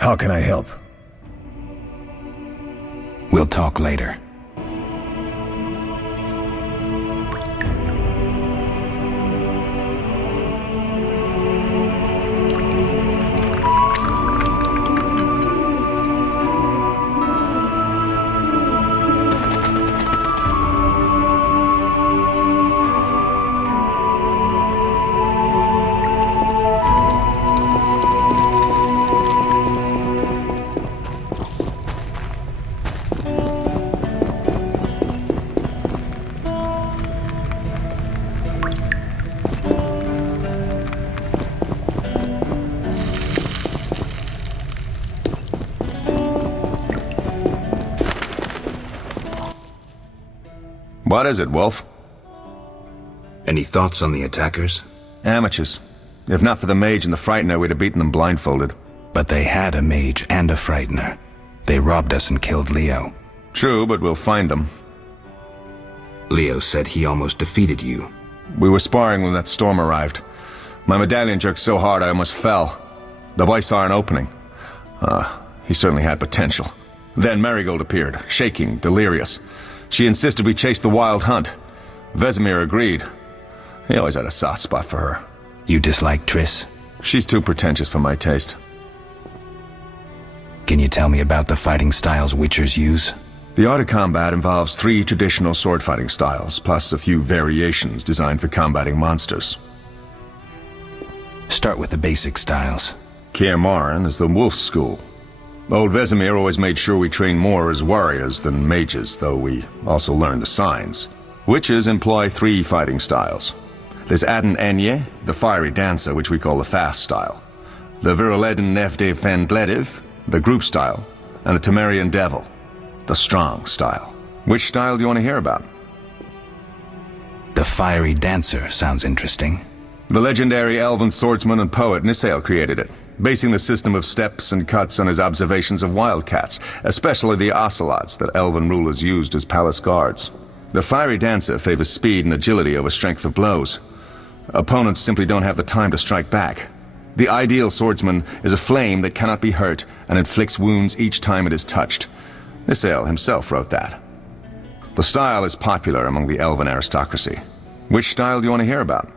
How can I help? We'll talk later. What is it, Wolf? Any thoughts on the attackers? Amateurs. If not for the mage and the frightener, we'd have beaten them blindfolded. But they had a mage and a frightener. They robbed us and killed Leo. True, but we'll find them. Leo said he almost defeated you. We were sparring when that storm arrived. My medallion jerked so hard I almost fell. The boy saw an opening. He certainly had potential. Then Marigold appeared, shaking, delirious. She insisted we chase the wild hunt. Vesemir agreed. He always had a soft spot for her. You dislike Triss? She's too pretentious for my taste. Can you tell me about the fighting styles Witchers use? The art of combat involves 3 traditional sword fighting styles, plus a few variations designed for combating monsters. Start with the basic styles. Kaer Morhen is the wolf school. Old Vesemir always made sure we train more as warriors than mages, though we also learned the signs. Witches employ 3 fighting styles. There's Aden Enye, the fiery dancer, which we call the fast style. The Viruleden Nefde Fendlediv, the group style. And the Temerian Devil, the strong style. Which style do you want to hear about? The fiery dancer sounds interesting. The legendary elven swordsman and poet Nisael created it, basing the system of steps and cuts on his observations of wildcats, especially the ocelots that elven rulers used as palace guards. The fiery dancer favors speed and agility over strength of blows. Opponents simply don't have the time to strike back. The ideal swordsman is a flame that cannot be hurt and inflicts wounds each time it is touched. Nisael himself wrote that. The style is popular among the elven aristocracy. Which style do you want to hear about?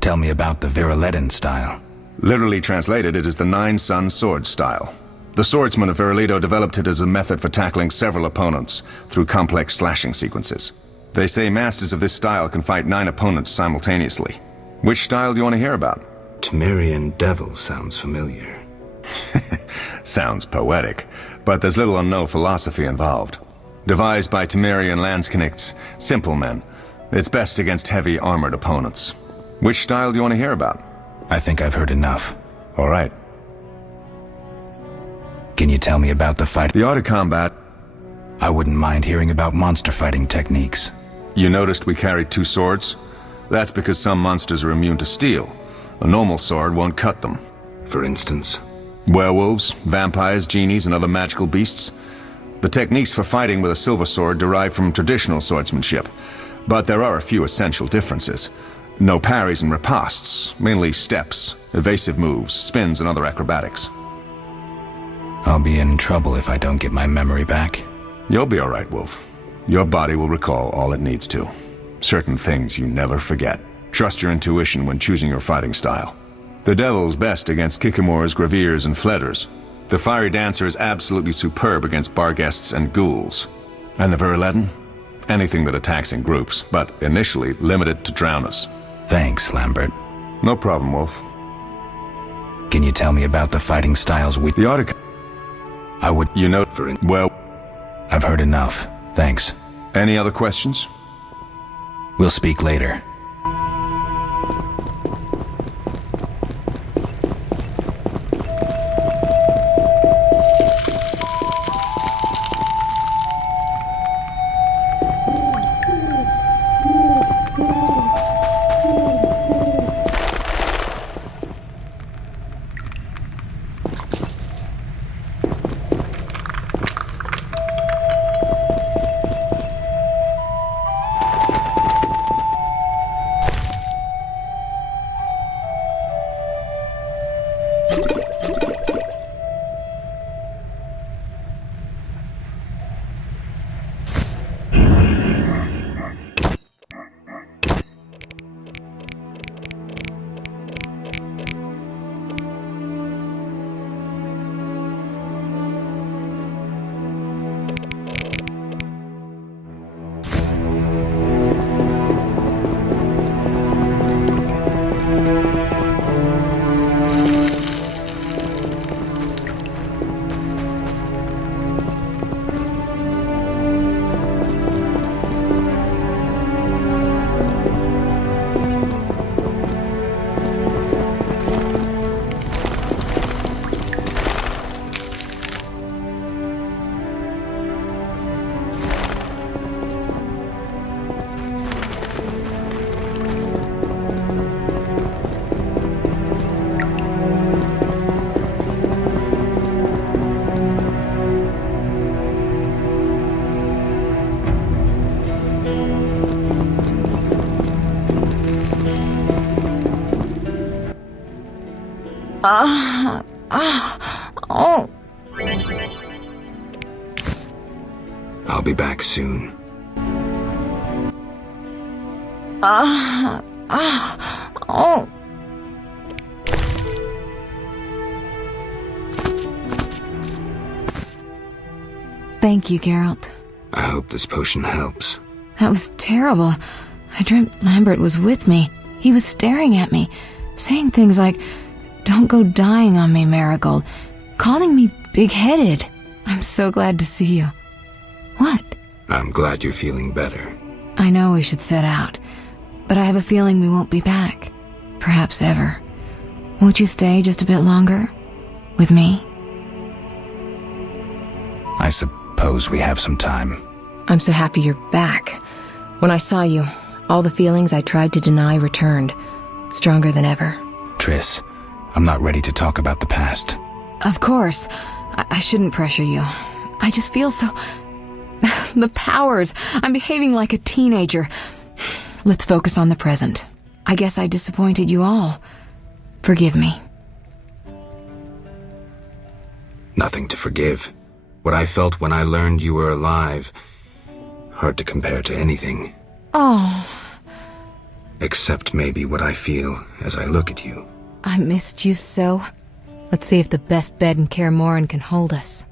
Tell me about the Viruleden style. Literally translated, it is the Nine-Sun Sword style. The swordsmen of Viruledo developed it as a method for tackling several opponents through complex slashing sequences. They say masters of this style can fight 9 opponents simultaneously. Which style do you want to hear about? Temerian Devil sounds familiar. Sounds poetic, but there's little or no philosophy involved. Devised by Temerian Landsknechts, simple men. It's best against heavy armored opponents. Which style do you want to hear about? I think I've heard enough. All right. Can you tell me about the fight? The art of combat. I wouldn't mind hearing about monster fighting techniques. You noticed we carried 2 swords? That's because some monsters are immune to steel. A normal sword won't cut them. For instance? Werewolves, vampires, genies, and other magical beasts. The techniques for fighting with a silver sword derive from traditional swordsmanship, but there are a few essential differences. No parries and ripostes, mainly steps, evasive moves, spins, and other acrobatics. I'll be in trouble if I don't get my memory back. You'll be all right, Wolf. Your body will recall all it needs to. Certain things you never forget. Trust your intuition when choosing your fighting style. The Devil's best against Kikimors, Graviers, and Fledders. The Fiery Dancer is absolutely superb against Barghests and Ghouls. And the Viruleden? Anything that attacks in groups, but initially limited to drowners. Thanks, Lambert. No problem, Wolf. Can you tell me about the fighting styles we... The art of... I would... You know... Well... I've heard enough. Thanks. Any other questions? We'll speak later. Oh. I'll be back soon. Oh. Thank you, Geralt. I hope this potion helps. That was terrible. I dreamt Lambert was with me. He was staring at me, saying things like, "Don't go dying on me, Marigold," calling me big-headed. I'm so glad to see you. What? I'm glad you're feeling better. I know we should set out, but I have a feeling we won't be back. Perhaps ever. Won't you stay just a bit longer? With me? I suppose we have some time. I'm so happy you're back. When I saw you, all the feelings I tried to deny returned, stronger than ever. Triss, I'm not ready to talk about the past. Of course. I shouldn't pressure you. I just feel so... The powers. I'm behaving like a teenager. Let's focus on the present. I guess I disappointed you all. Forgive me. Nothing to forgive. What I felt when I learned you were alive, hard to compare to anything. Oh, Except maybe what I feel as I look at you. I missed you so. Let's see if the best bed in Kaer Morhen can hold us.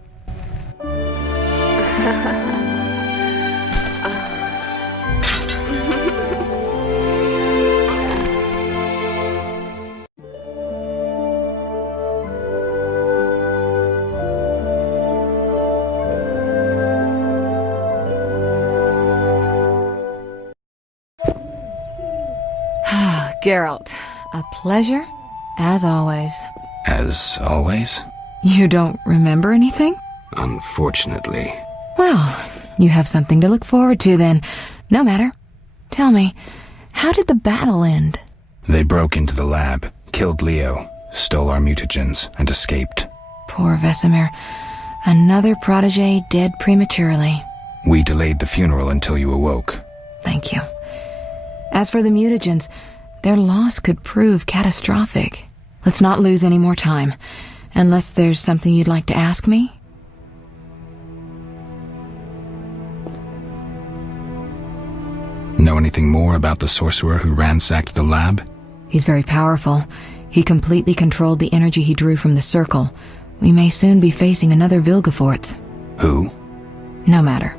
Geralt, a pleasure, as always. As always? You don't remember anything? Unfortunately. Well, you have something to look forward to then. No matter. Tell me, how did the battle end? They broke into the lab, killed Leo, stole our mutagens, and escaped. Poor Vesemir. Another protege dead prematurely. We delayed the funeral until you awoke. Thank you. As for the mutagens, their loss could prove catastrophic. Let's not lose any more time. Unless there's something you'd like to ask me? Know anything more about the sorcerer who ransacked the lab? He's very powerful. He completely controlled the energy he drew from the circle. We may soon be facing another Vilgefortz. Who? No matter.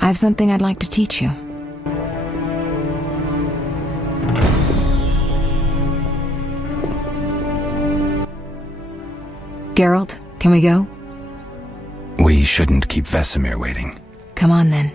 I have something I'd like to teach you. Geralt, can we go? We shouldn't keep Vesemir waiting. Come on then.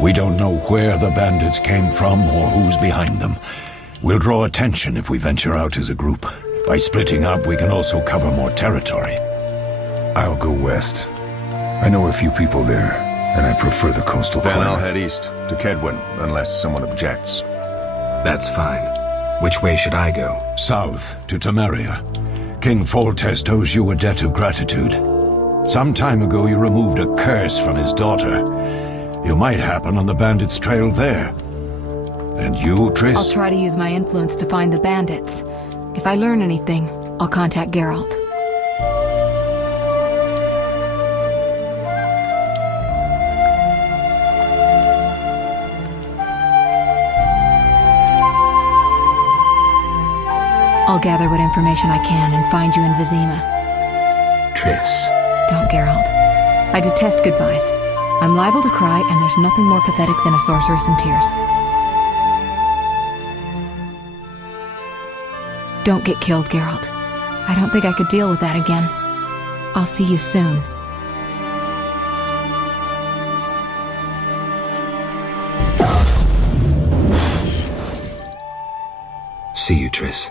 We don't know where the bandits came from or who's behind them. We'll draw attention if we venture out as a group. By splitting up, we can also cover more territory. I'll go west. I know a few people there, and I prefer the coastal Then climate. I'll head east, to Kedwin, unless someone objects. That's fine. Which way should I go? South, to Temeria. King Foltest owes you a debt of gratitude. Some time ago, you removed a curse from his daughter. You might happen on the bandits' trail there. And you, Triss? I'll try to use my influence to find the bandits. If I learn anything, I'll contact Geralt. I'll gather what information I can and find you in Vizima. Triss. Don't, Geralt. I detest goodbyes. I'm liable to cry, and there's nothing more pathetic than a sorceress in tears. Don't get killed, Geralt. I don't think I could deal with that again. I'll see you soon. See you, Triss.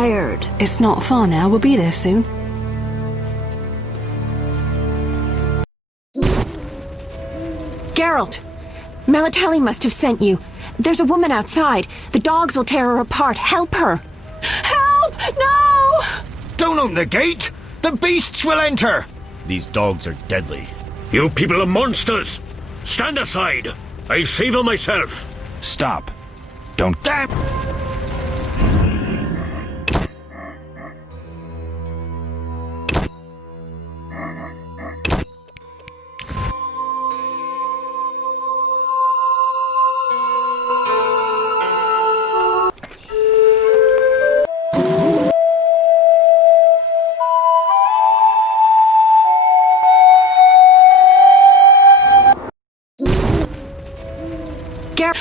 tired. It's not far now. We'll be there soon. Geralt! Melatelli must have sent you. There's a woman outside. The dogs will tear her apart. Help her! Help! No! Don't open the gate! The beasts will enter! These dogs are deadly. You people are monsters! Stand aside! I'll save her myself! Stop. Don't... Damn!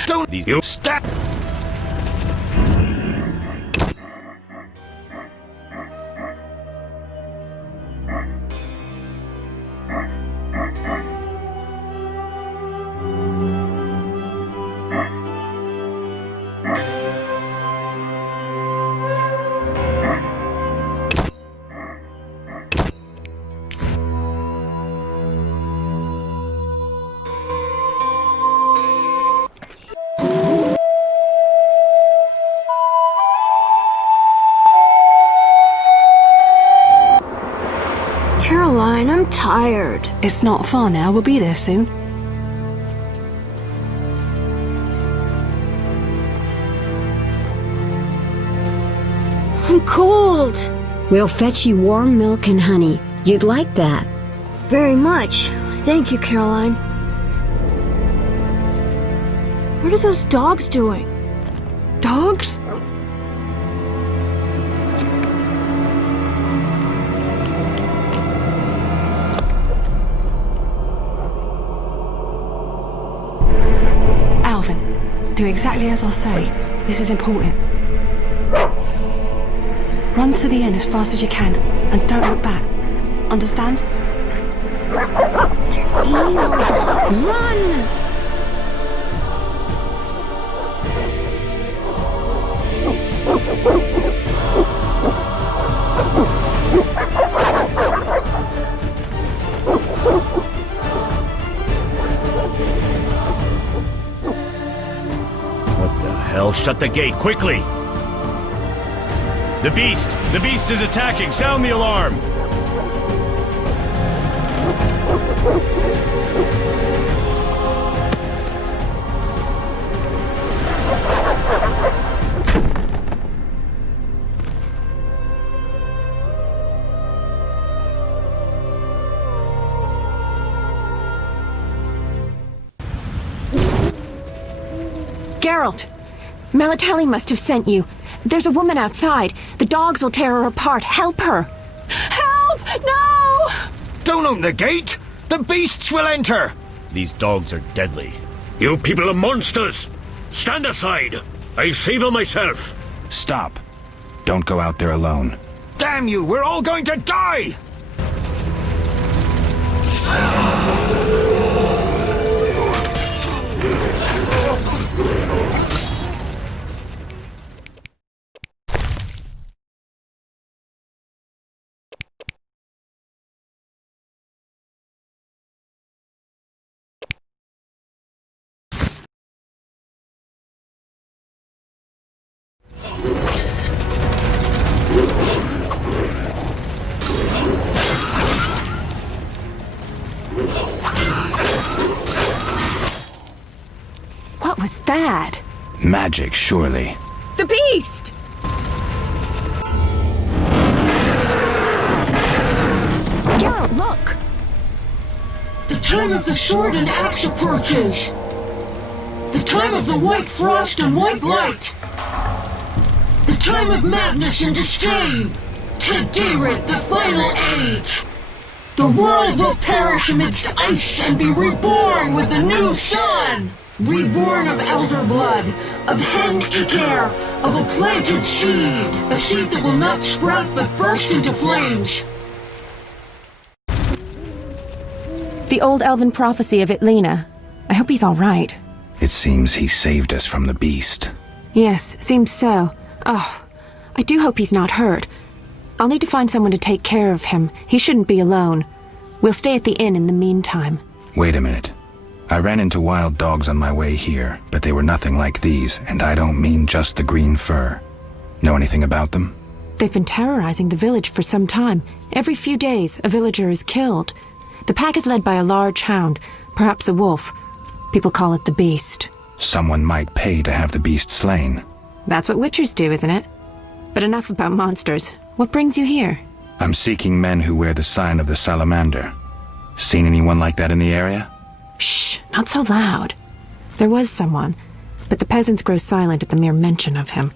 Don't these you stop! Caroline, I'm tired. It's not far now. We'll be there soon. I'm cold. We'll fetch you warm milk and honey. You'd like that. Very much. Thank you, Caroline. What are those dogs doing? Dogs? Alvin, do exactly as I say. This is important. Run to the end as fast as you can, and don't look back. Understand? They're evil dogs. Run! What the hell? Shut the gate, quickly! The beast! The beast is attacking! Sound the alarm! Geralt! Melatelli must have sent you. There's a woman outside. The dogs will tear her apart. Help her! Help! No! Don't open the gate! The beasts will enter! These dogs are deadly. You people are monsters! Stand aside! I'll save her myself! Stop. Don't go out there alone. Damn you! We're all going to die! What was that? Magic, surely. The beast! Geralt, look! The time of the sword and axe approaches. The time of the white frost and white light. The time of madness and disdain. Tedirit, the final age. The world will perish amidst ice and be reborn with the new sun. Reborn of elder blood, of hen Iker, of a planted seed. A seed that will not sprout but burst into flames. The old elven prophecy of Itlena. I hope he's all right. It seems he saved us from the beast. Yes, seems so. Oh, I do hope he's not hurt. I'll need to find someone to take care of him. He shouldn't be alone. We'll stay at the inn in the meantime. Wait a minute. I ran into wild dogs on my way here, but they were nothing like these, and I don't mean just the green fur. Know anything about them? They've been terrorizing the village for some time. Every few days, a villager is killed. The pack is led by a large hound, perhaps a wolf. People call it the Beast. Someone might pay to have the beast slain. That's what witchers do, isn't it? But enough about monsters. What brings you here? I'm seeking men who wear the sign of the salamander. Seen anyone like that in the area? Shh, not so loud. There was someone, but the peasants grow silent at the mere mention of him.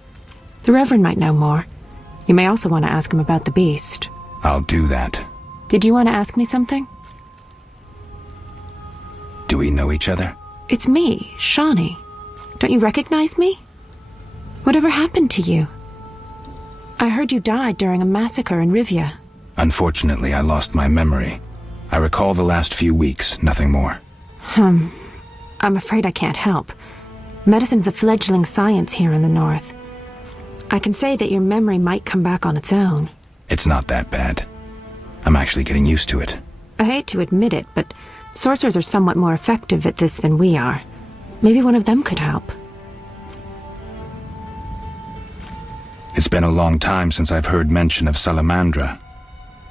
The Reverend might know more. You may also want to ask him about the beast. I'll do that. Did you want to ask me something? Do we know each other? It's me, Shawnee. Don't you recognize me? Whatever happened to you? I heard you died during a massacre in Rivia. Unfortunately, I lost my memory. I recall the last few weeks, nothing more. I'm afraid I can't help. Medicine's a fledgling science here in the north. I can say that your memory might come back on its own. It's not that bad. I'm actually getting used to it. I hate to admit it, but sorcerers are somewhat more effective at this than we are. Maybe one of them could help. It's been a long time since I've heard mention of Salamandra.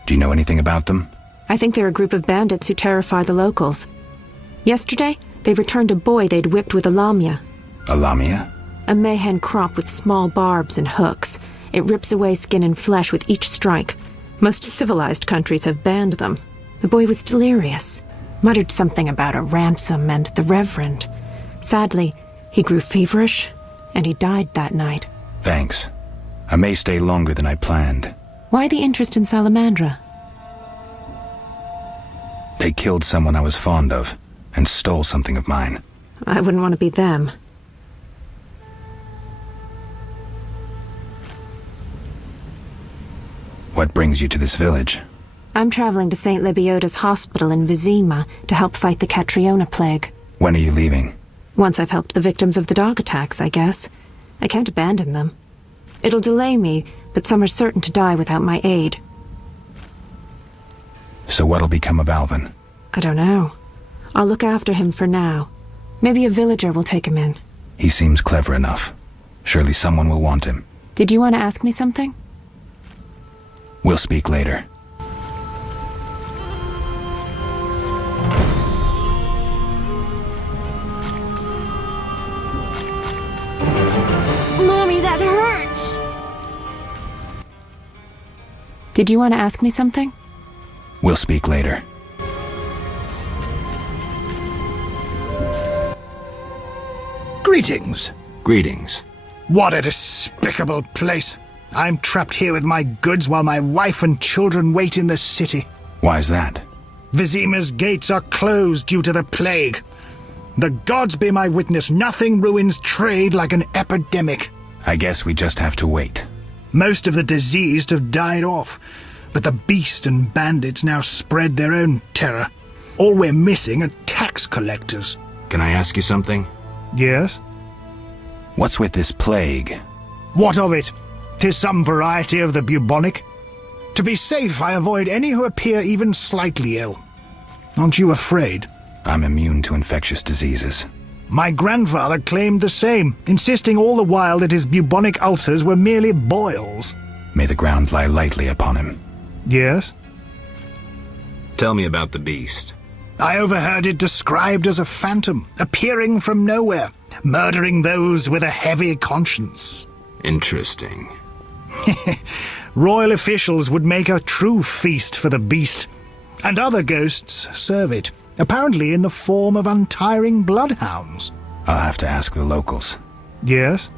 Do you know anything about them? I think they're a group of bandits who terrify the locals. Yesterday, they returned a boy they'd whipped with a lamia. A lamia? A mayhen crop with small barbs and hooks. It rips away skin and flesh with each strike. Most civilized countries have banned them. The boy was delirious, muttered something about a ransom and the Reverend. Sadly, he grew feverish, and he died that night. Thanks. I may stay longer than I planned. Why the interest in Salamandra? They killed someone I was fond of, and stole something of mine. I wouldn't want to be them. What brings you to this village? I'm traveling to St. Lebioda's hospital in Vizima to help fight the Catriona plague. When are you leaving? Once I've helped the victims of the dog attacks, I guess. I can't abandon them. It'll delay me, but some are certain to die without my aid. So what'll become of Alvin? I don't know. I'll look after him for now. Maybe a villager will take him in. He seems clever enough. Surely someone will want him. Did you want to ask me something? We'll speak later. Mommy, that hurts! Did you want to ask me something? We'll speak later. Greetings. Greetings. What a despicable place. I'm trapped here with my goods while my wife and children wait in the city. Why's that? Vizima's gates are closed due to the plague. The gods be my witness, nothing ruins trade like an epidemic. I guess we just have to wait. Most of the diseased have died off, but the beast and bandits now spread their own terror. All we're missing are tax collectors. Can I ask you something? Yes? What's with this plague? What of it? 'Tis some variety of the bubonic. To be safe, I avoid any who appear even slightly ill. Aren't you afraid? I'm immune to infectious diseases. My grandfather claimed the same, insisting all the while that his bubonic ulcers were merely boils. May the ground lie lightly upon him. Yes? Tell me about the beast. I overheard it described as a phantom, appearing from nowhere, murdering those with a heavy conscience. Interesting. Royal officials would make a true feast for the beast, and other ghosts serve it, apparently in the form of untiring bloodhounds. I'll have to ask the locals. Yes?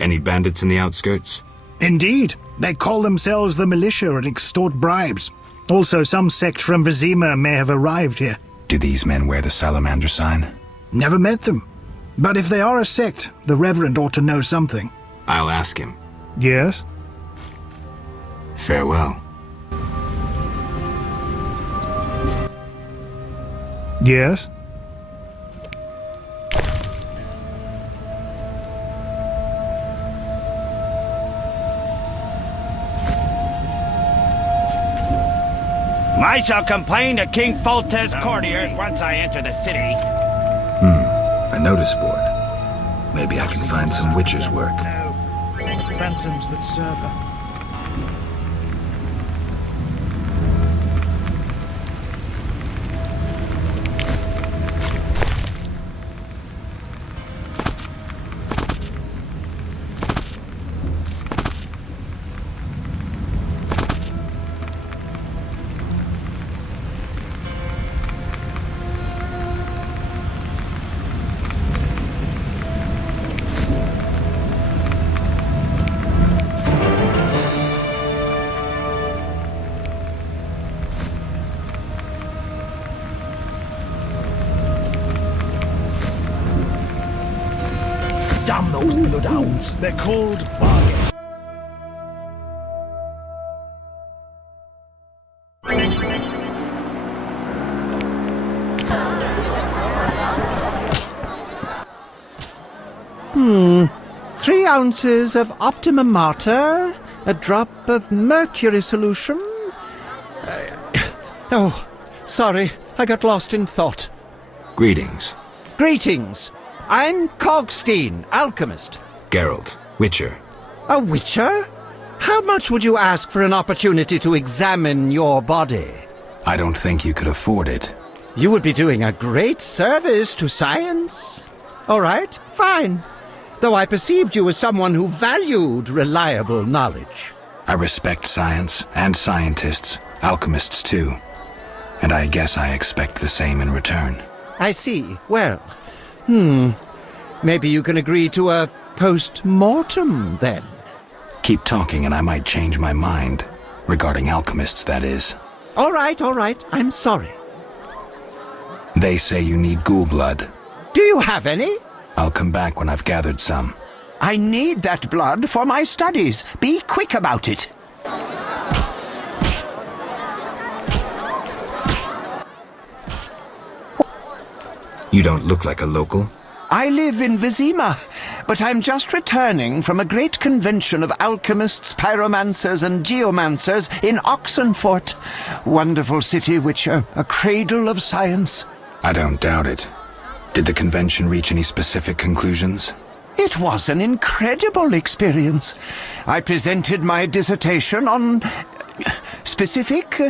Any bandits in the outskirts? Indeed. They call themselves the militia and extort bribes. Also, some sect from Vizima may have arrived here. Do these men wear the salamander sign? Never met them. But if they are a sect, the Reverend ought to know something. I'll ask him. Yes? Farewell. Yes? I shall complain to King Foltest's courtiers once I enter the city. A notice board. Maybe I can find some witcher's work. Phantoms that serve her. Damn those bloodhounds! They're called bargain. Three ounces of optimum mater, a drop of mercury solution. Oh, sorry, I got lost in thought. Greetings. Greetings. I'm Cogstein, alchemist. Geralt, Witcher. A witcher? How much would you ask for an opportunity to examine your body? I don't think you could afford it. You would be doing a great service to science. All right, fine. Though I perceived you as someone who valued reliable knowledge. I respect science and scientists, alchemists too. And I guess I expect the same in return. I see. Well, maybe you can agree to a post-mortem, then. Keep talking and I might change my mind. Regarding alchemists, that is. All right, I'm sorry. They say you need ghoul blood. Do you have any? I'll come back when I've gathered some. I need that blood for my studies. Be quick about it. You don't look like a local. I live in Vizima, but I'm just returning from a great convention of alchemists, pyromancers, and geomancers in Oxenfurt. Wonderful city, Witcher, a cradle of science. I don't doubt it. Did the convention reach any specific conclusions? It was an incredible experience. I presented my dissertation on specific.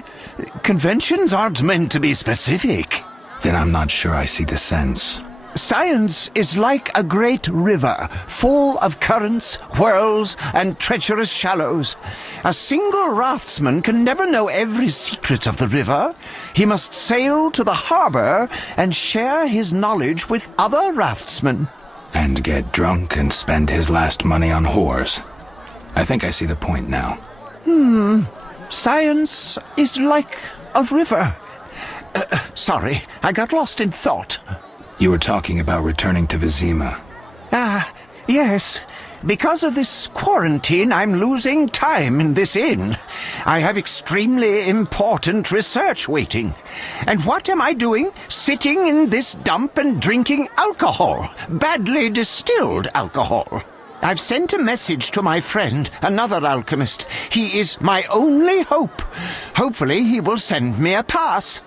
Conventions aren't meant to be specific. Then I'm not sure I see the sense. Science is like a great river, full of currents, whirls, and treacherous shallows. A single raftsman can never know every secret of the river. He must sail to the harbor and share his knowledge with other raftsmen. And get drunk and spend his last money on whores. I think I see the point now. Science is like a river. Sorry, I got lost in thought. You were talking about returning to Vizima. Yes. Because of this quarantine, I'm losing time in this inn. I have extremely important research waiting. And what am I doing? Sitting in this dump and drinking alcohol. Badly distilled alcohol. I've sent a message to my friend, another alchemist. He is my only hope. Hopefully he will send me a pass.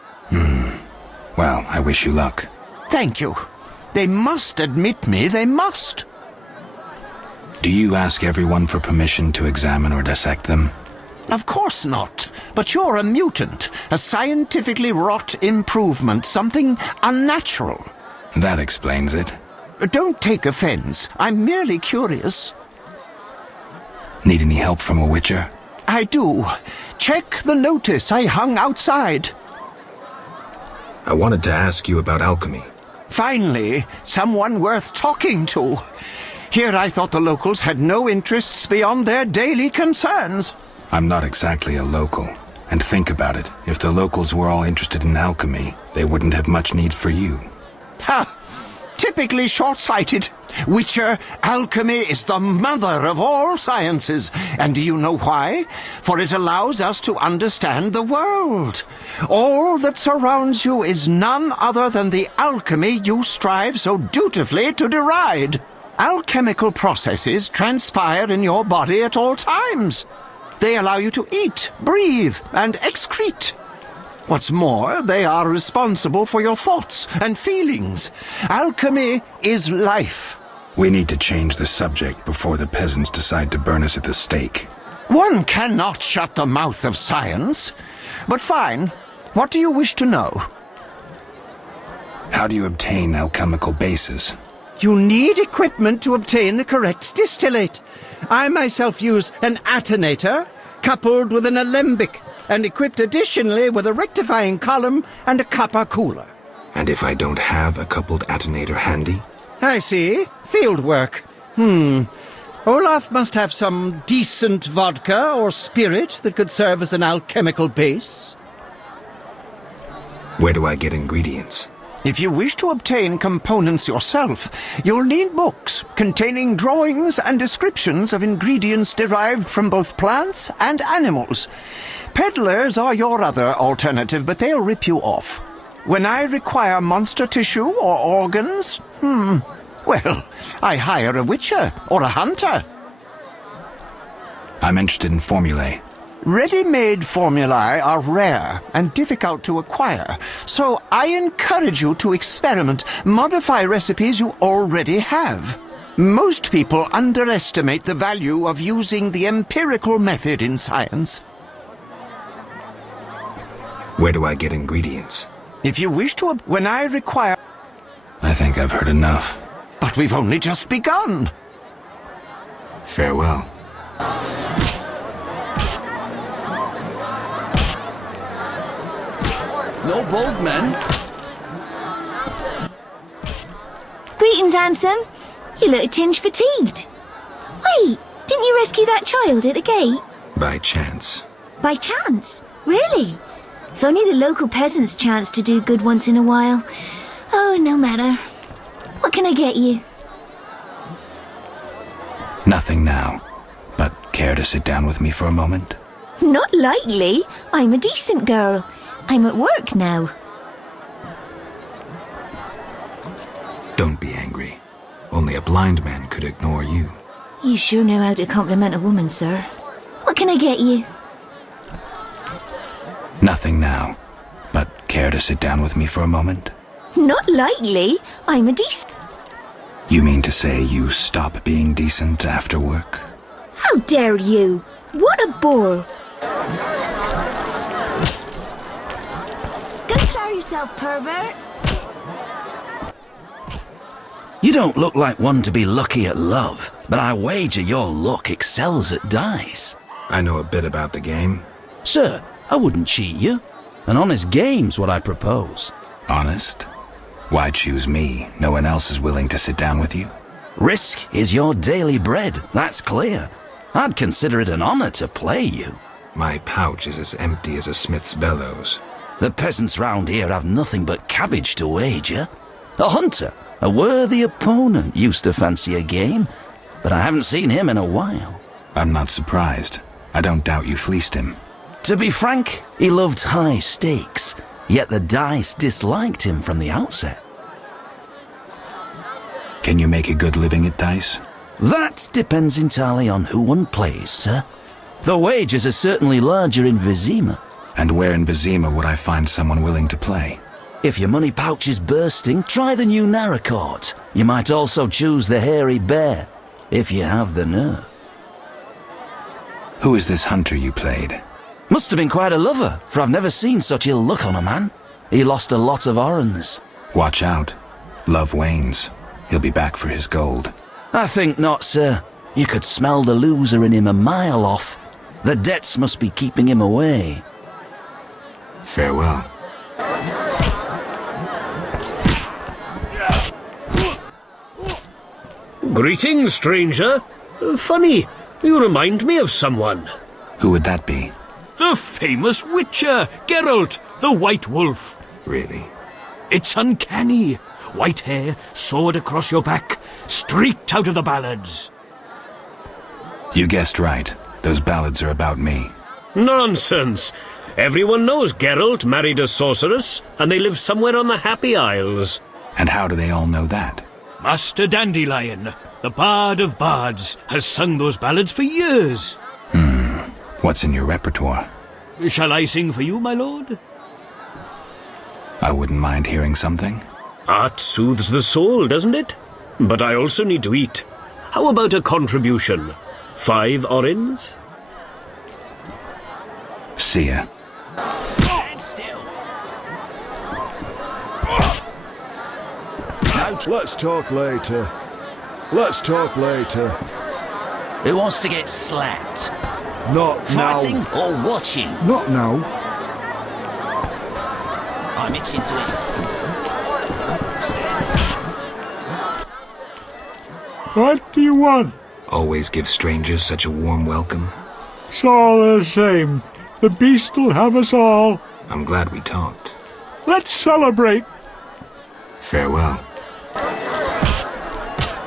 Well, I wish you luck. Thank you. They must admit me, they must. Do you ask everyone for permission to examine or dissect them? Of course not. But you're a mutant, a scientifically wrought improvement, something unnatural. That explains it. Don't take offense. I'm merely curious. Need any help from a witcher? I do. Check the notice I hung outside. I wanted to ask you about alchemy. Finally, someone worth talking to. Here I thought the locals had no interests beyond their daily concerns. I'm not exactly a local. And think about it. If the locals were all interested in alchemy, they wouldn't have much need for you. Ha! Typically short-sighted. Witcher, alchemy is the mother of all sciences. And do you know why? For it allows us to understand the world. All that surrounds you is none other than the alchemy you strive so dutifully to deride. Alchemical processes transpire in your body at all times. They allow you to eat, breathe, and excrete. What's more, they are responsible for your thoughts and feelings. Alchemy is life. We need to change the subject before the peasants decide to burn us at the stake. One cannot shut the mouth of science. But fine. What do you wish to know? How do you obtain alchemical bases? You need equipment to obtain the correct distillate. I myself use an attenator, coupled with an alembic, and equipped additionally with a rectifying column and a copper cooler. And if I don't have a coupled attenator handy? I see. Field work. Olaf must have some decent vodka or spirit that could serve as an alchemical base. Where do I get ingredients? If you wish to obtain components yourself, you'll need books containing drawings and descriptions of ingredients derived from both plants and animals. Peddlers are your other alternative, but they'll rip you off. When I require monster tissue or organs, well, I hire a witcher or a hunter. I'm interested in formulae. Ready-made formulae are rare and difficult to acquire, so I encourage you to experiment, modify recipes you already have. Most people underestimate the value of using the empirical method in science. Where do I get ingredients? If you wish to, when I require... I think I've heard enough. But we've only just begun. Farewell. No bold men. Greetings, handsome. You look a tinge fatigued. Wait, didn't you rescue that child at the gate? By chance. By chance? Really? If only the local peasants chanced to do good once in a while. Oh, no matter. What can I get you? Nothing now. But care to sit down with me for a moment? Not likely. I'm a decent girl. I'm at work now. Don't be angry. Only a blind man could ignore you. You sure know how to compliment a woman, sir. What can I get you? Nothing now. But care to sit down with me for a moment? Not likely. I'm a decent... You mean to say you stop being decent after work? How dare you? What a bore. Go clear yourself, pervert. You don't look like one to be lucky at love, but I wager your luck excels at dice. I know a bit about the game. Sir, I wouldn't cheat you. An honest game's what I propose. Honest? Why choose me? No one else is willing to sit down with you? Risk is your daily bread, that's clear. I'd consider it an honor to play you. My pouch is as empty as a smith's bellows. The peasants round here have nothing but cabbage to wager. A hunter, a worthy opponent, used to fancy a game, but I haven't seen him in a while. I'm not surprised. I don't doubt you fleeced him. To be frank, he loved high stakes, yet the dice disliked him from the outset. Can you make a good living at dice? That depends entirely on who one plays, sir. The wages are certainly larger in Vizima. And where in Vizima would I find someone willing to play? If your money pouch is bursting, try the new Narracourt. You might also choose the Hairy Bear, if you have the nerve. Who is this hunter you played? Must have been quite a lover, for I've never seen such ill luck on a man. He lost a lot of orans. Watch out. Love wanes. He'll be back for his gold. I think not, sir. You could smell the loser in him a mile off. The debts must be keeping him away. Farewell. Greetings, stranger. Funny, you remind me of someone. Who would that be? The famous Witcher, Geralt, the White Wolf. Really? It's uncanny. White hair, sword across your back, straight out of the ballads. You guessed right. Those ballads are about me. Nonsense. Everyone knows Geralt married a sorceress, and they live somewhere on the Happy Isles. And how do they all know that? Master Dandelion, the bard of bards, has sung those ballads for years. What's in your repertoire? Shall I sing for you, my lord? I wouldn't mind hearing something. Art soothes the soul, doesn't it? But I also need to eat. How about a contribution? 5 orens? See ya. Stand still. Let's talk later. Let's talk later. Who wants to get slapped? Not Fighting now. or watching? Not now. I'm itching to eat someone. What do you want? Always give strangers such a warm welcome. It's all the same. The beast'll have us all. I'm glad we talked. Let's celebrate. Farewell.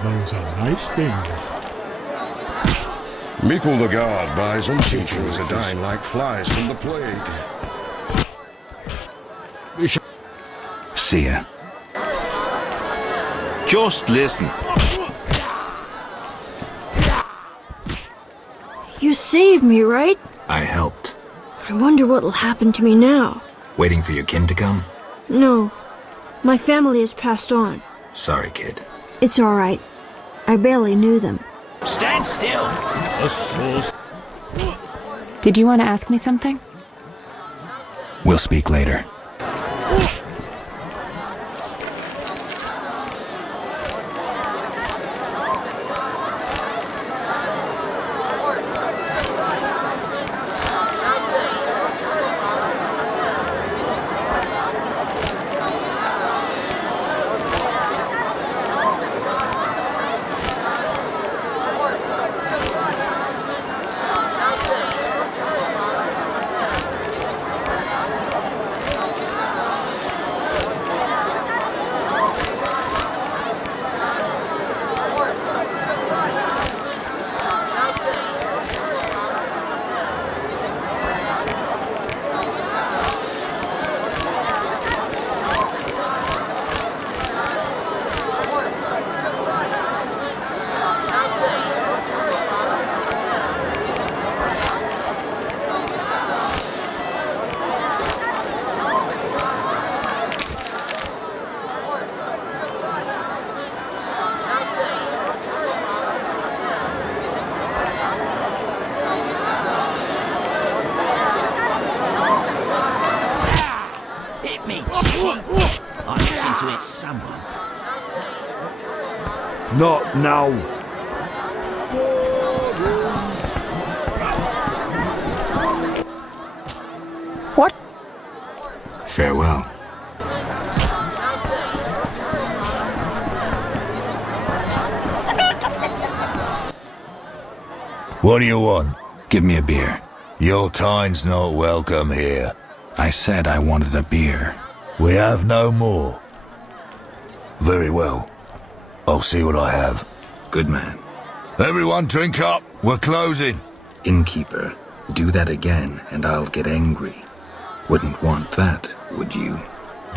Those are nice things. Meekle the guard, bison. Teachers are dying like flies from the plague. See ya. Just listen. You saved me, right? I helped. I wonder what'll happen to me now. Waiting for your kin to come? No. My family has passed on. Sorry, kid. It's alright. I barely knew them. Stand still. Did you want to ask me something? We'll speak later. I'm itching to hit someone. Not now. What? Farewell. What do you want? Give me a beer. Your kind's not welcome here. I said I wanted a beer. We have no more. Very well. I'll see what I have. Good man. Everyone drink up. We're closing. Innkeeper, do that again and I'll get angry. Wouldn't want that, would you?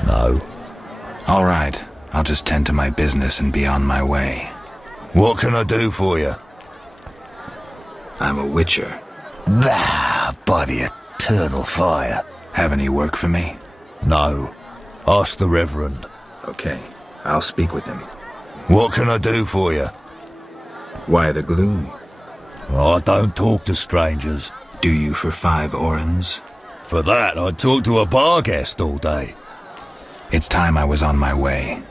No. All right. I'll just tend to my business and be on my way. What can I do for you? I'm a witcher. Bah, by the eternal fire. Have any work for me? No. Ask the Reverend. Okay. I'll speak with him. What can I do for you? Why the gloom? I don't talk to strangers. Do you for 5 orens? For that, I'd talk to a bar guest all day. It's time I was on my way.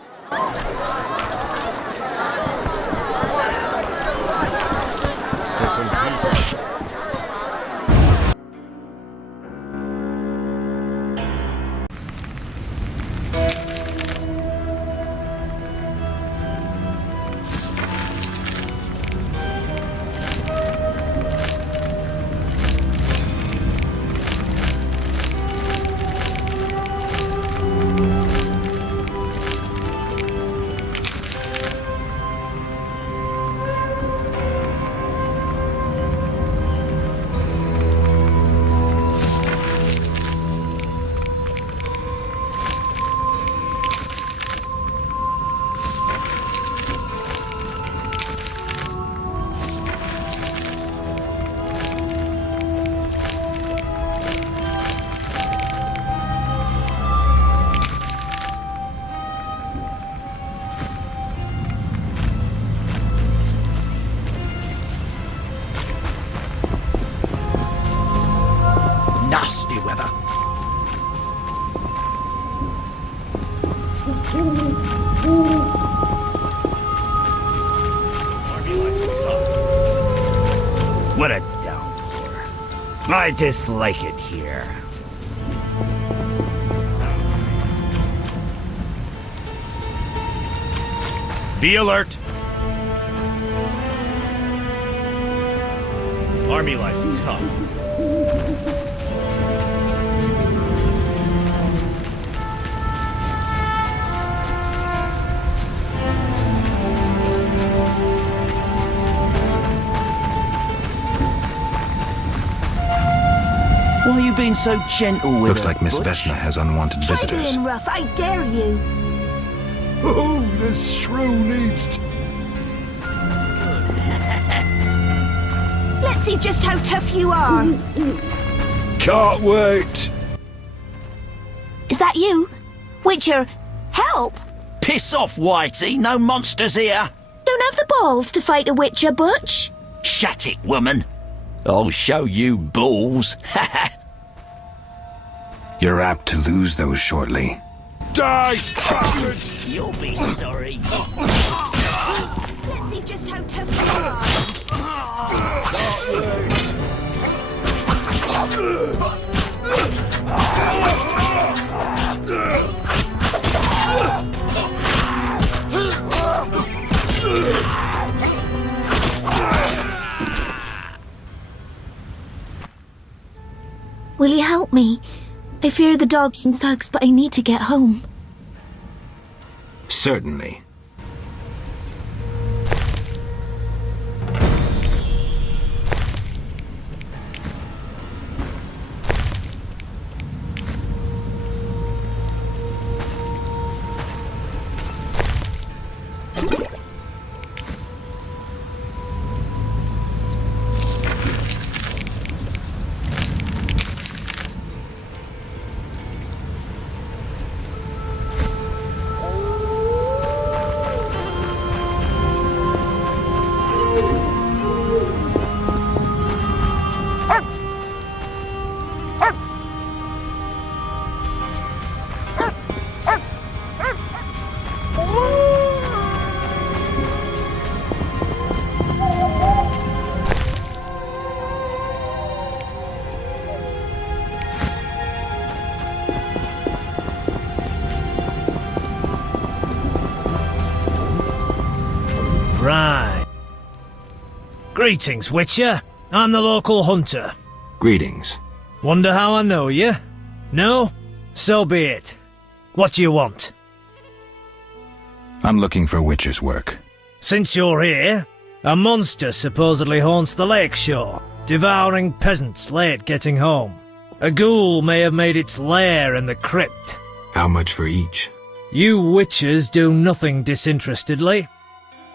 I dislike it here. Be alert. Army life's tough. Why are you being so gentle with Looks her, like Miss Butch? Vesna has unwanted Try visitors. being rough, I dare you. Oh, this shrew needs... Let's see just how tough you are. Can't wait. Is that you? Witcher, help! Piss off, Whitey. No monsters here. Don't have the balls to fight a Witcher, Butch. Shut it, woman. I'll show you balls. You're apt to lose those shortly. Die, bastard! You'll be sorry. Let's see just how tough you are. Will you help me? I fear the dogs and thugs, but I need to get home. Certainly. Right. Greetings, Witcher. I'm the local hunter. Greetings. Wonder how I know you? No? So be it. What do you want? I'm looking for Witcher's work. Since you're here, a monster supposedly haunts the lakeshore, devouring peasants late getting home. A ghoul may have made its lair in the crypt. How much for each? You witchers do nothing disinterestedly.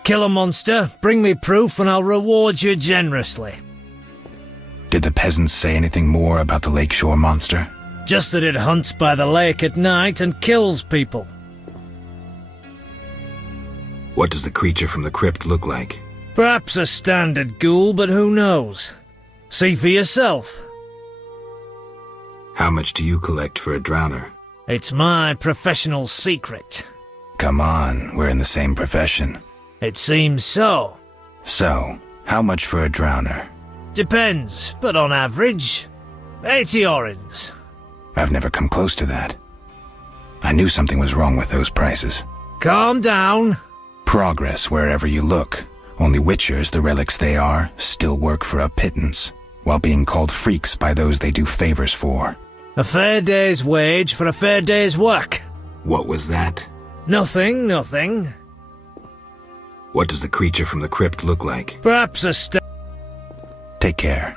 Kill a monster, bring me proof, and I'll reward you generously. Did the peasants say anything more about the lakeshore monster? Just that it hunts by the lake at night and kills people. What does the creature from the crypt look like? Perhaps a standard ghoul, but who knows? See for yourself. How much do you collect for a drowner? It's my professional secret. Come on, we're in the same profession. It seems so. So, how much for a drowner? Depends, but on average, 80 orens. I've never come close to that. I knew something was wrong with those prices. Calm down. Progress wherever you look. Only witchers, the relics they are, still work for a pittance, while being called freaks by those they do favors for. A fair day's wage for a fair day's work. What was that? Nothing, nothing. What does the creature from the crypt look like? Perhaps a Take care.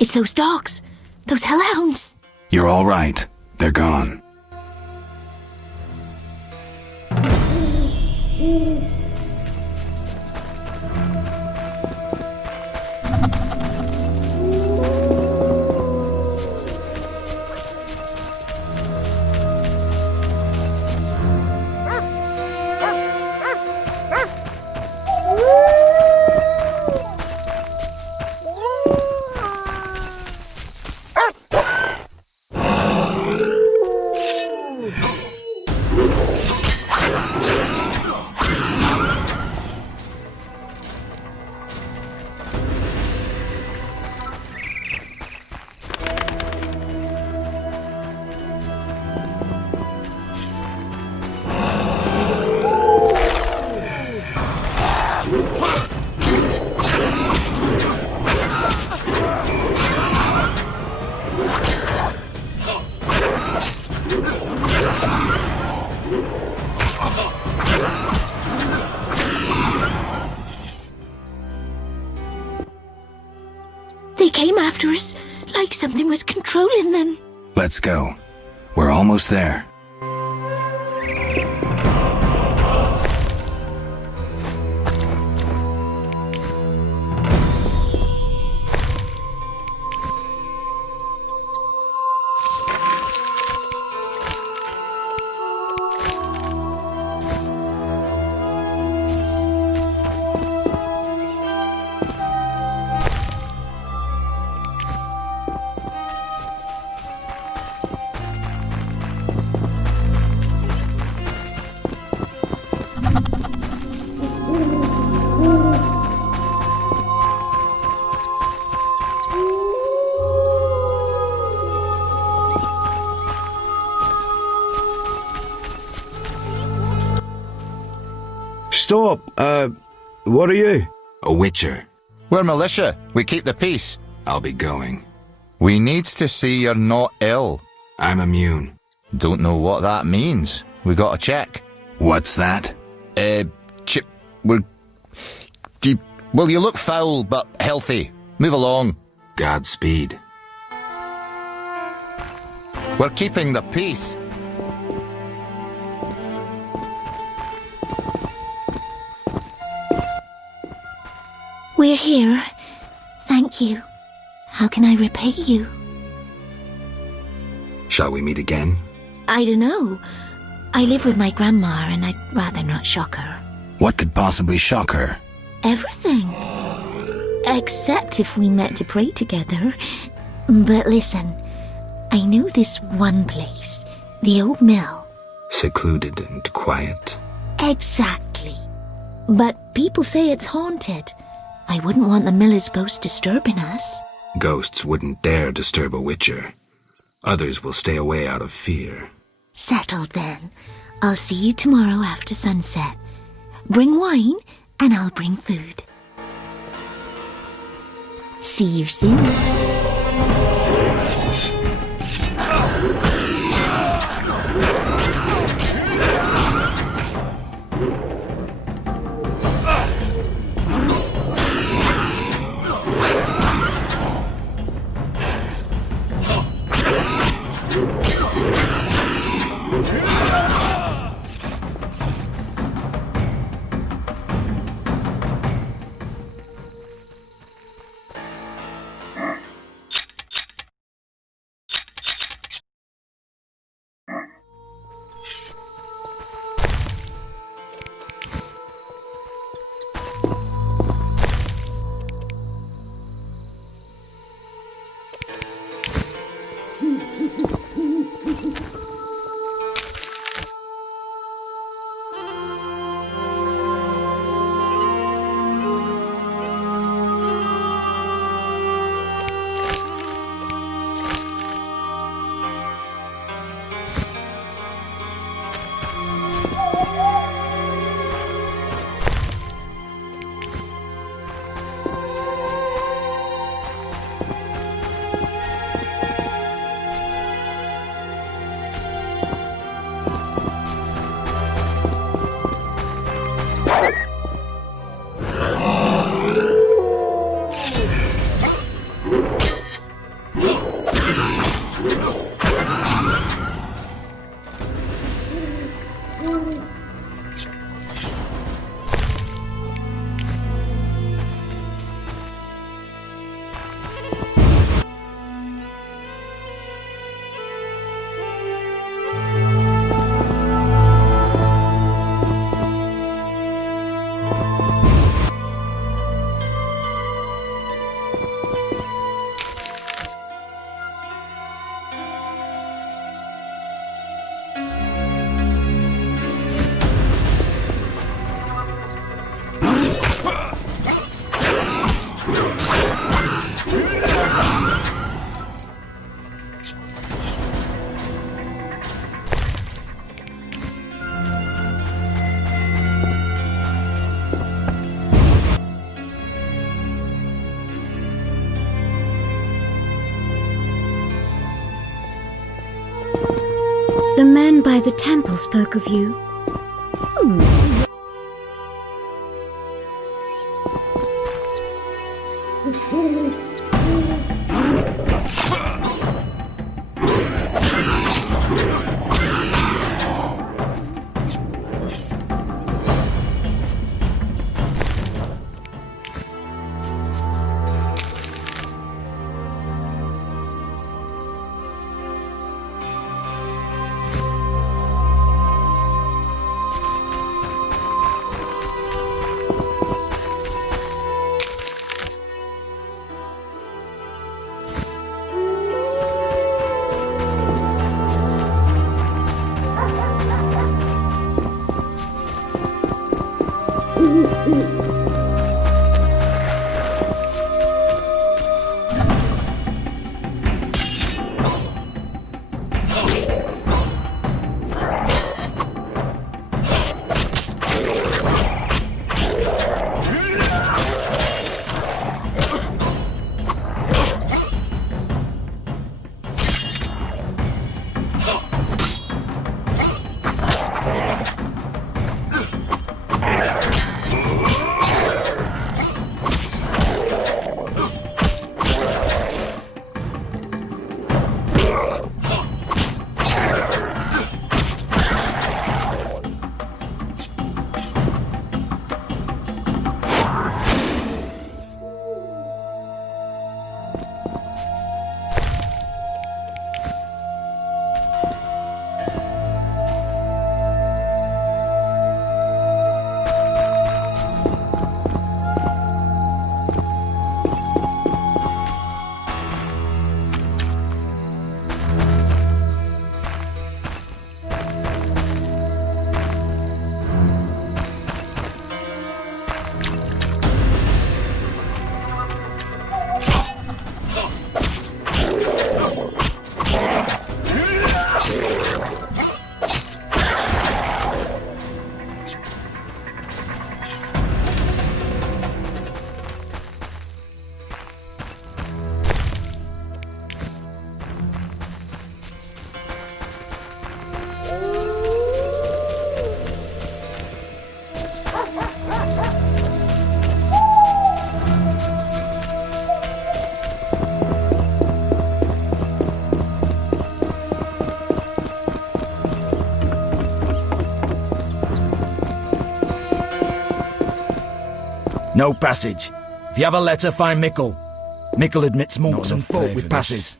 It's those dogs. Those hellhounds. You're all right. They're gone. They came after us like something was controlling them. Let's go. We're almost there. Stop! What are you? A witcher. We're militia. We keep the peace. I'll be going. We needs to see you're not ill. I'm immune. Don't know what that means. We gotta check. What's that? Chip, well, you look foul, but healthy. Move along. Godspeed. We're keeping the peace. We're here. Thank you. How can I repay you? Shall we meet again? I don't know. I live with my grandma and I'd rather not shock her. What could possibly shock her? Everything. Except if we met to pray together. But listen, I know this one place, the old mill. Secluded and quiet. Exactly. But people say it's haunted. I wouldn't want the miller's ghost disturbing us. Ghosts wouldn't dare disturb a witcher. Others will stay away out of fear. Settled then. I'll see you tomorrow after sunset. Bring wine and I'll bring food. See you soon. The men by the temple spoke of you. No passage. If you have a letter, find Mickle. Mickle admits monks and folk with passes.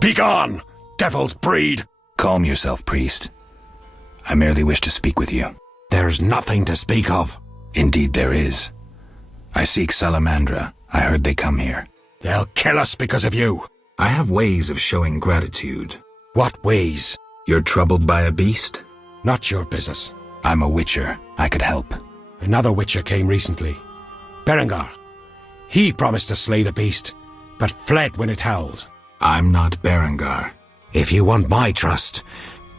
Begone, devil's breed! Calm yourself, priest. I merely wish to speak with you. There's nothing to speak of. Indeed there is. I seek Salamandra. I heard they come here. They'll kill us because of you. I have ways of showing gratitude. What ways? You're troubled by a beast? Not your business. I'm a witcher. I could help. Another witcher came recently. Berengar. He promised to slay the beast, but fled when it howled. I'm not Berengar. If you want my trust,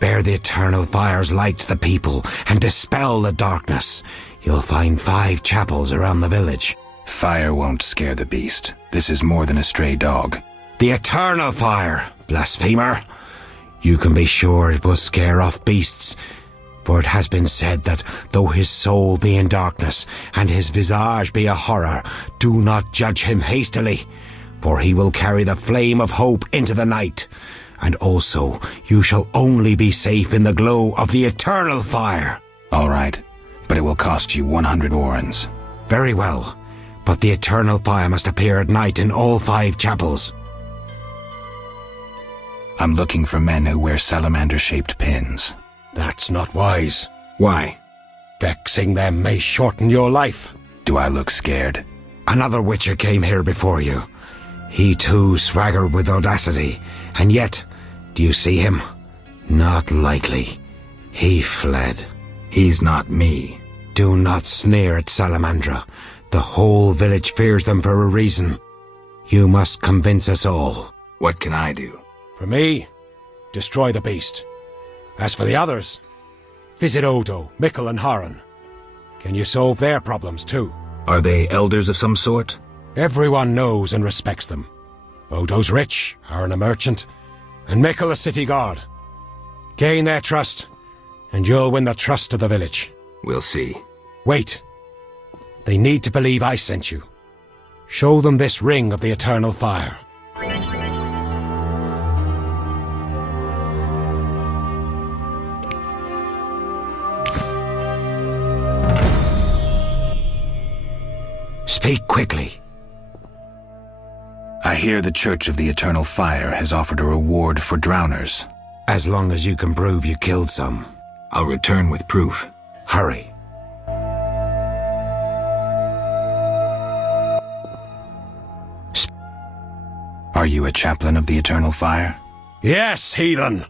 bear the eternal fire's light to the people and dispel the darkness. You'll find 5 chapels around the village. Fire won't scare the beast. This is more than a stray dog. The eternal fire, blasphemer. You can be sure it will scare off beasts, for it has been said that though his soul be in darkness and his visage be a horror, do not judge him hastily, for he will carry the flame of hope into the night. And also, you shall only be safe in the glow of the eternal fire. All right, but it will cost you 100 orens. Very well, but the eternal fire must appear at night in all 5 chapels. I'm looking for men who wear salamander-shaped pins. That's not wise. Why? Vexing them may shorten your life. Do I look scared? Another witcher came here before you. He too swaggered with audacity, and yet, do you see him? Not likely. He fled. He's not me. Do not sneer at Salamandra. The whole village fears them for a reason. You must convince us all. What can I do? For me, destroy the beast. As for the others, visit Odo, Mikkel and Haran. Can you solve their problems too? Are they elders of some sort? Everyone knows and respects them. Odo's rich, Haran a merchant, and Mikkel a city guard. Gain their trust, and you'll win the trust of the village. We'll see. Wait. They need to believe I sent you. Show them this ring of the eternal fire. Speak quickly. I hear the Church of the Eternal Fire has offered a reward for drowners. As long as you can prove you killed some. I'll return with proof. Hurry. Are you a chaplain of the Eternal Fire? Yes, heathen.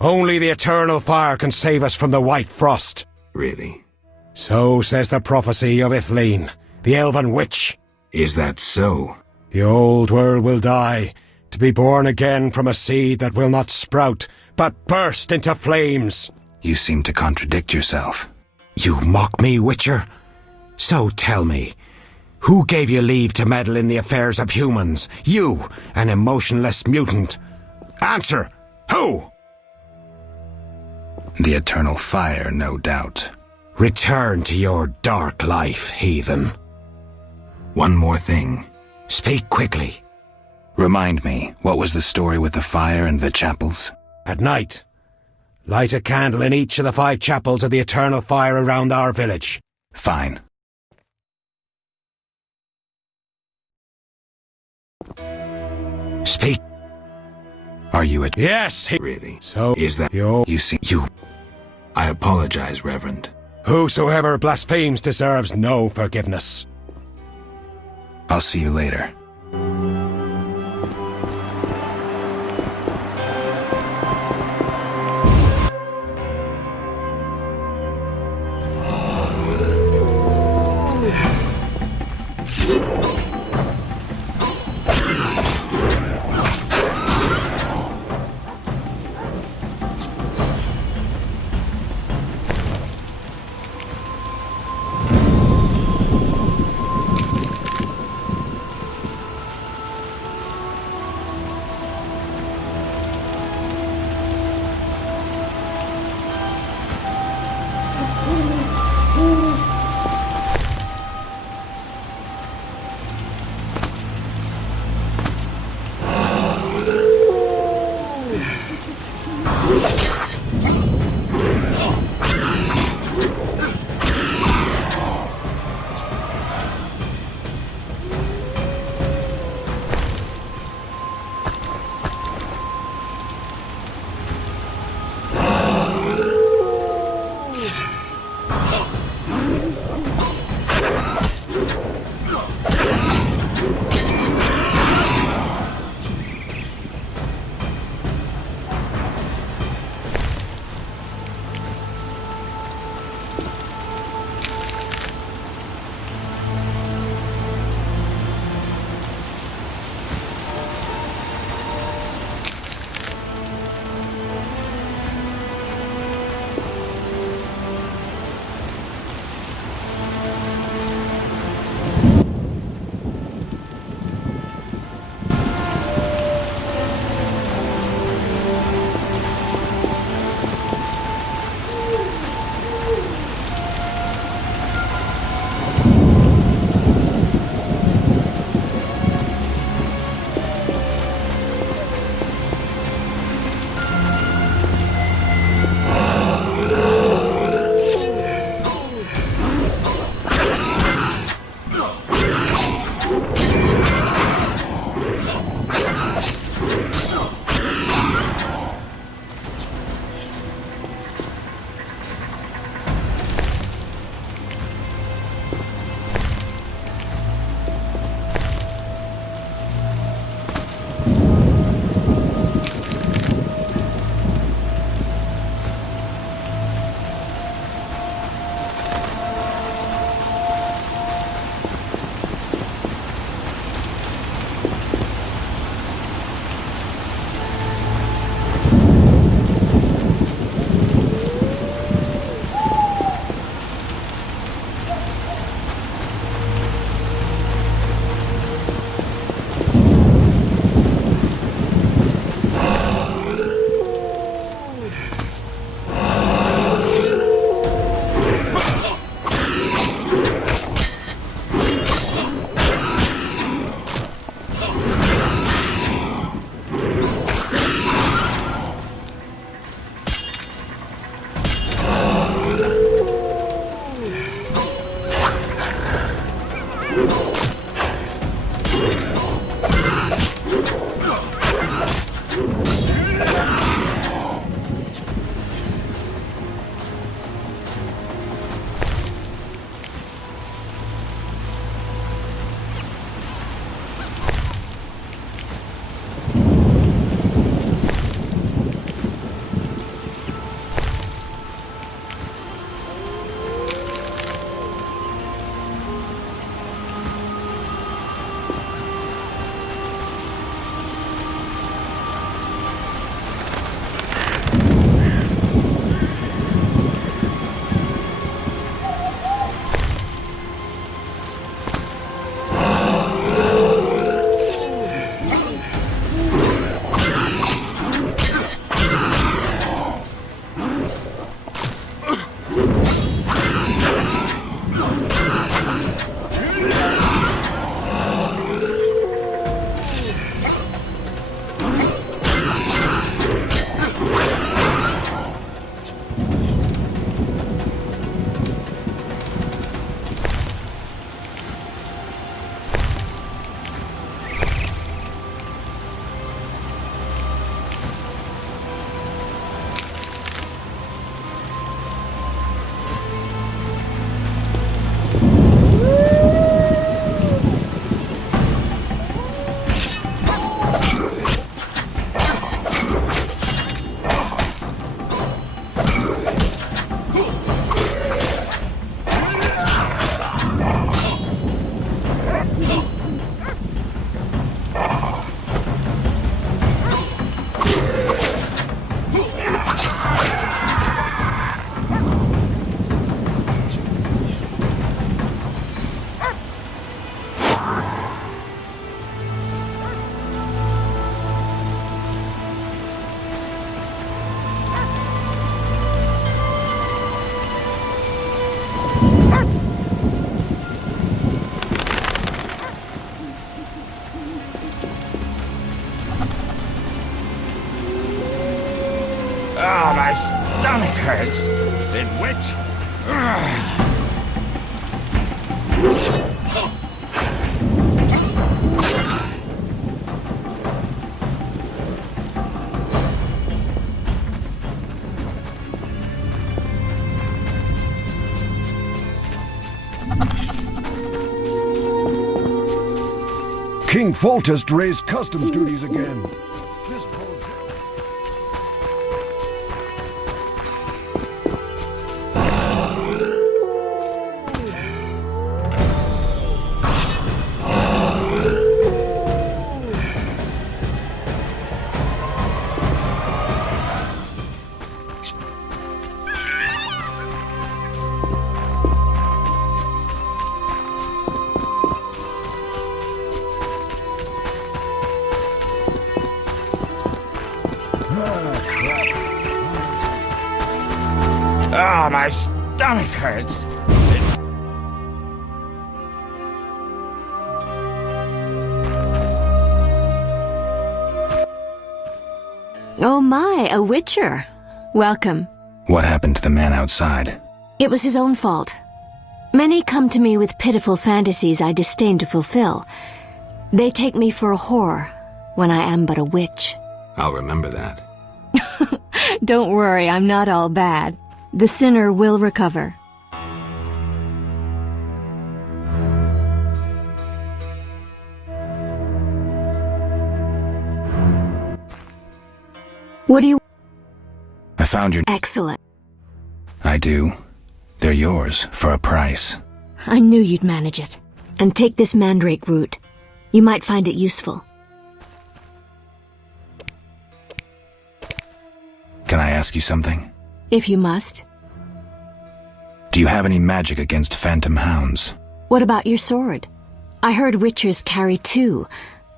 Only the Eternal Fire can save us from the White Frost. Really? So says the prophecy of Ithleen, the elven witch. Is that so? The old world will die, to be born again from a seed that will not sprout, but burst into flames. You seem to contradict yourself. You mock me, Witcher? So tell me, who gave you leave to meddle in the affairs of humans? You, an emotionless mutant. Answer! Who? The Eternal Fire, no doubt. Return to your dark life, heathen. One more thing. Speak quickly. Remind me, what was the story with the fire and the chapels? At night, light a candle in each of the 5 chapels of the Eternal Fire around our village. Fine. speak. Are you a... Yes, Really? So Is that... You see... You... I apologize, Reverend. Whosoever blasphemes deserves no forgiveness. I'll see you later. my stomach hurts. Sin witch. King Foltest raised customs duties again. This bodes... Oh, my stomach hurts. Oh my, a witcher. Welcome. What happened to the man outside? It was his own fault. Many come to me with pitiful fantasies I disdain to fulfill. They take me for a whore, when I am but a witch. I'll remember that. Don't worry, I'm not all bad. The sinner will recover. What do you... I found your... Excellent. I do. They're yours, for a price. I knew you'd manage it. And take this mandrake root. You might find it useful. Can I ask you something? If you must. Do you have any magic against phantom hounds? What about your sword? I heard witchers carry two.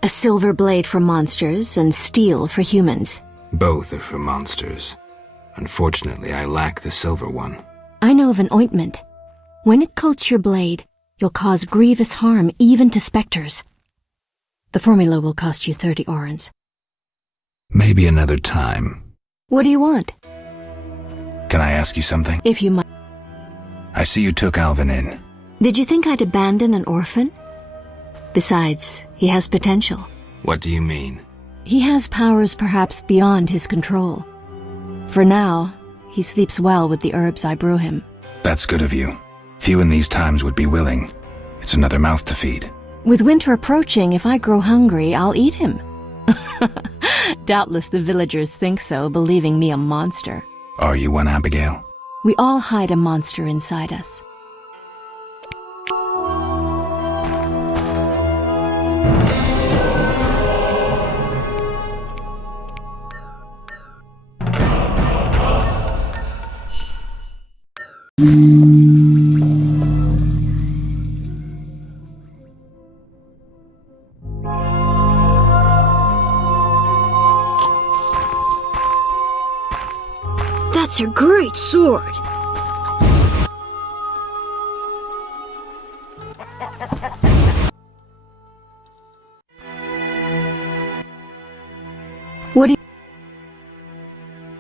A silver blade for monsters and steel for humans. Both are for monsters. Unfortunately, I lack the silver one. I know of an ointment. When it coats your blade, you'll cause grievous harm even to specters. The formula will cost you 30 orens. Maybe another time. What do you want? Can I ask you something? If you must. I see you took Alvin in. Did you think I'd abandon an orphan? Besides, he has potential. What do you mean? He has powers perhaps beyond his control. For now, he sleeps well with the herbs I brew him. That's good of you. Few in these times would be willing. It's another mouth to feed. With winter approaching, if I grow hungry, I'll eat him. Doubtless the villagers think so, believing me a monster. Are you one, Abigail? We all hide a monster inside us. That's a great sword. What do you...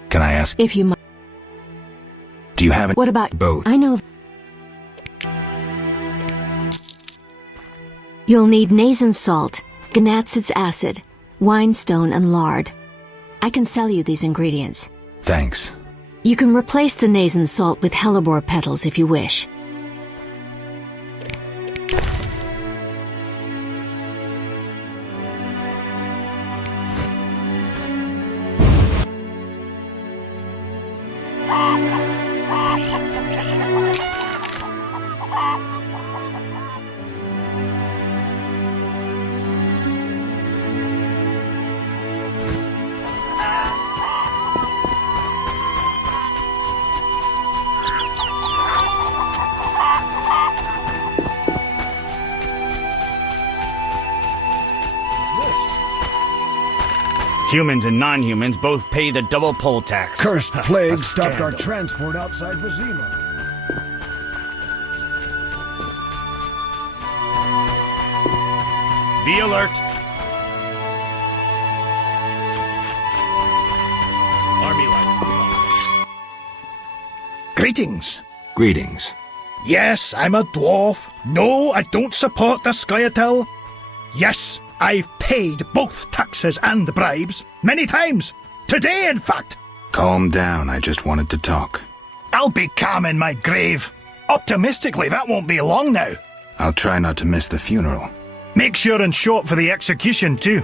Can I ask? If you must. Do you have it? What about both? I know. You'll need Nazen salt, Gnatzid's acid, winestone, and lard. I can sell you these ingredients. Thanks. You can replace the Nazen salt with hellebore petals if you wish. Humans and non-humans both pay the double poll tax. Cursed plague A stopped our scandal. transport outside Vizima. Be alert. Army lights. Greetings. Greetings. Yes, I'm a dwarf. No, I don't support the Scoia'tael. Yes, I've paid both taxes and bribes. Many times. Today, in fact. Calm down, I just wanted to talk. I'll be calm in my grave. Optimistically, that won't be long now. I'll try not to miss the funeral. Make sure and show up for the execution, too.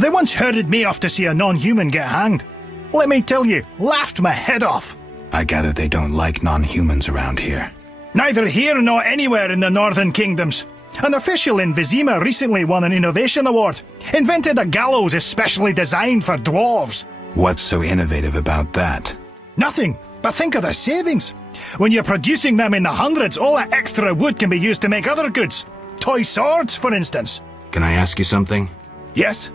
They once herded me off to see a non-human get hanged. Let me tell you, laughed my head off. I gather they don't like non-humans around here. Neither here nor anywhere in the Northern Kingdoms. An official in Vizima recently won an innovation award. Invented a gallows especially designed for dwarves. What's so innovative about that? Nothing, but think of the savings. When you're producing them in the hundreds, all that extra wood can be used to make other goods. Toy swords, for instance. Can I ask you something? Yes?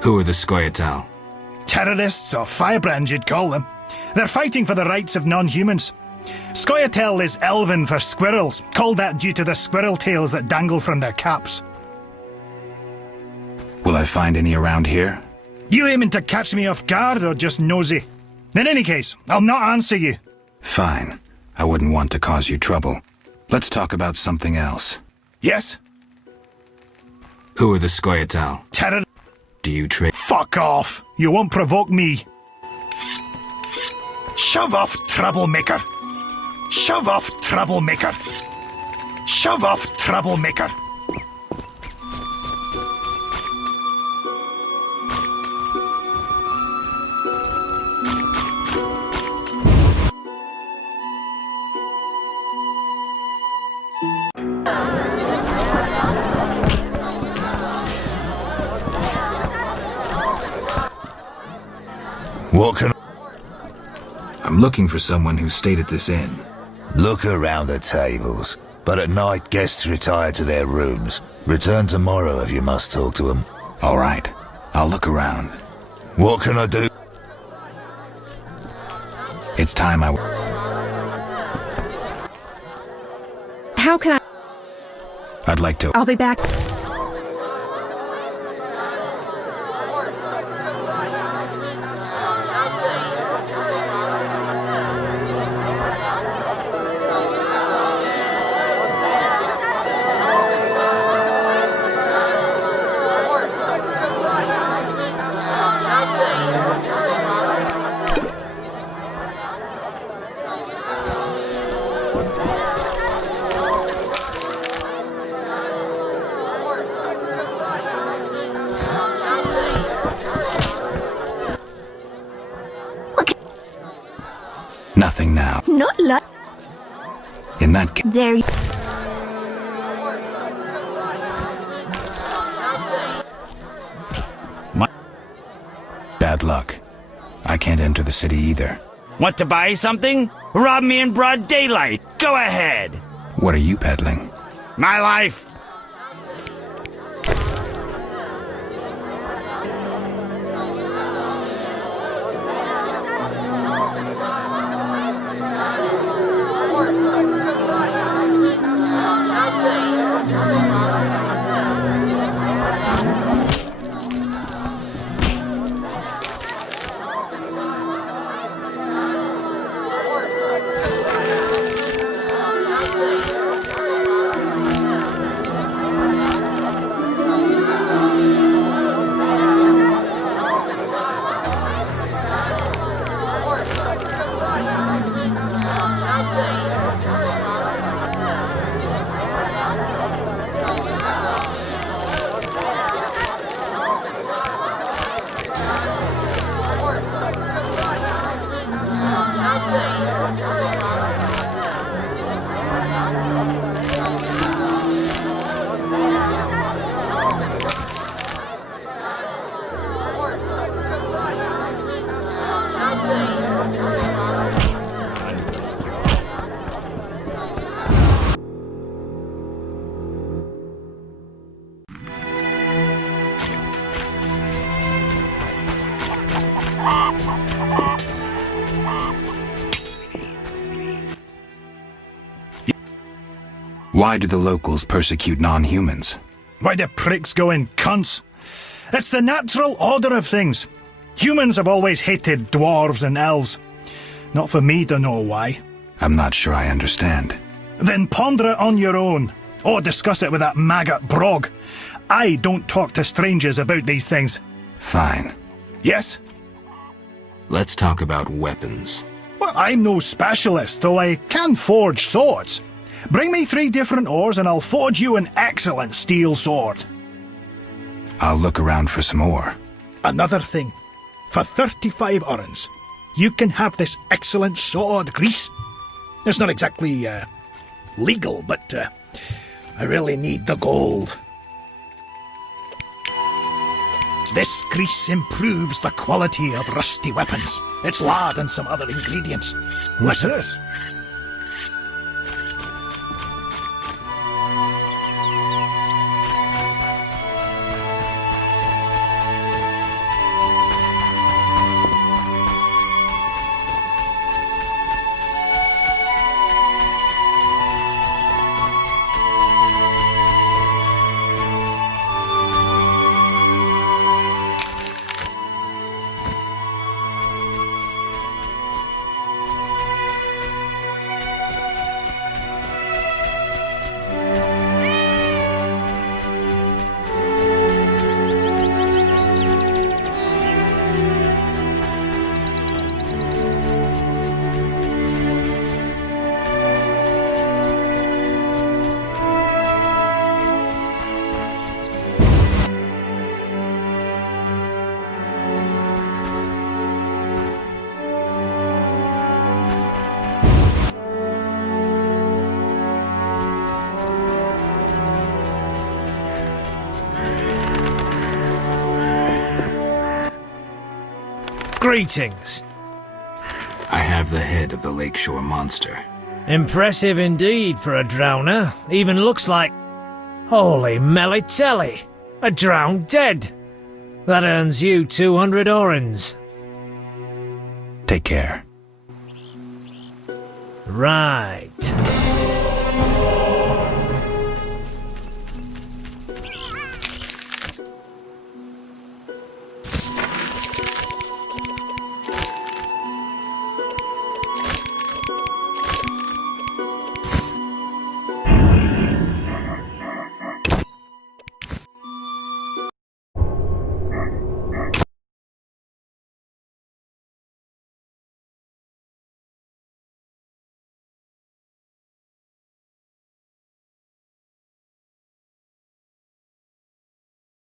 Who are the Scoia'tael? Terrorists, or firebrands you'd call them. They're fighting for the rights of non-humans. Scoia'tael is Elven for squirrels, called that due to the squirrel tails that dangle from their caps. Will I find any around here? You aiming to catch me off guard or just nosy? In any case, I'll not answer you. Fine. I wouldn't want to cause you trouble. Let's talk about something else. Yes? Who are the Scoia'tael? Terror. Do you trade? Fuck off! You won't provoke me. Shove off, troublemaker! Shove off, troublemaker! Shove off, troublemaker! What can... I'm looking for someone who stayed at this inn. Look around the tables, but at night guests retire to their rooms. Return tomorrow if you must talk to them. All right, I'll look around. What can I do? It's time I... How can I... I'd like to... I'll be back. Nothing now. Not like... In that case... There... Bad luck. I can't enter the city either. Want to buy something? Rob me in broad daylight. Go ahead. What are you peddling? My life. Why do the locals persecute non-humans? Why do pricks go in cunts? It's the natural order of things. Humans have always hated dwarves and elves. Not for me to know why. I'm not sure I understand. Then ponder it on your own, or discuss it with that maggot Brog. I don't talk to strangers about these things. Fine. Yes? Let's talk about weapons. Well, I'm no specialist, though I can forge swords. Bring me 3 different ores and I'll forge you an excellent steel sword. I'll look around for some more. Another thing. For 35 orens, you can have this excellent sword, Grease. It's not exactly, legal, but, I really need the gold. This grease improves the quality of rusty weapons. It's lard and some other ingredients. What's this? Greetings. I have the head of the lakeshore monster. Impressive indeed for a drowner. Even looks like... Holy melly-telly! A drowned dead! That earns you 200 orens. Take care. Right.